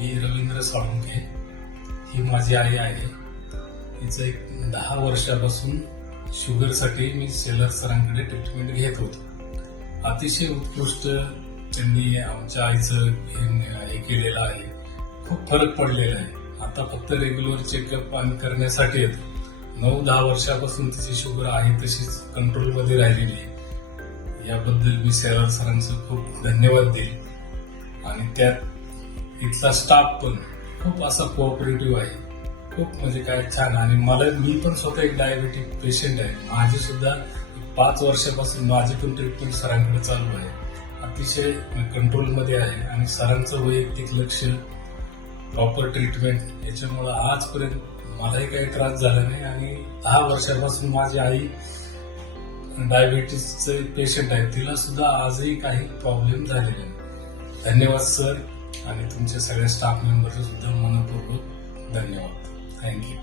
मी रवींद्र साळुंगे ही माझी आई आहे. हिचं एक दहा वर्षापासून शुगरसाठी मी सेलर सरांकडे ट्रीटमेंट घेत होतो. अतिशय उत्कृष्ट त्यांनी आमच्या आईचं हे हे केलेलं आहे. खूप फरक पडलेला आहे. आता फक्त रेग्युलर चेकअप आणि करण्यासाठी येतो. नऊ दहा वर्षापासून तिची शुगर आहे तशीच कंट्रोलमध्ये राहिलेली आहे. याबद्दल मी सेलर सरांचं खूप धन्यवाद देईल. आणि त्यात इथला स्टाफ पण खूप असा कोऑपरेटिव्ह आहे. खूप म्हणजे काय छान. आणि मला मी पण स्वतः एक डायबेटिक पेशंट आहे. माझी सुद्धा पाच वर्षापासून माझी पण ट्रीटमेंट सरांकडे चालू आहे. अतिशय कंट्रोलमध्ये आहे. आणि सरांचं वैयक्तिक लक्ष प्रॉपर ट्रीटमेंट याच्यामुळं आजपर्यंत मलाही काही त्रास झाला नाही. आणि दहा वर्षापासून माझी आई डायबिटीसचे पेशंट आहे. तिला सुद्धा आजही काही प्रॉब्लेम झालेले नाही धन्यवाद सर. आणि तुमच्या सगळ्या स्टाफ मेंबरचे सुद्धा मनपूर्वक धन्यवाद. थँक्यू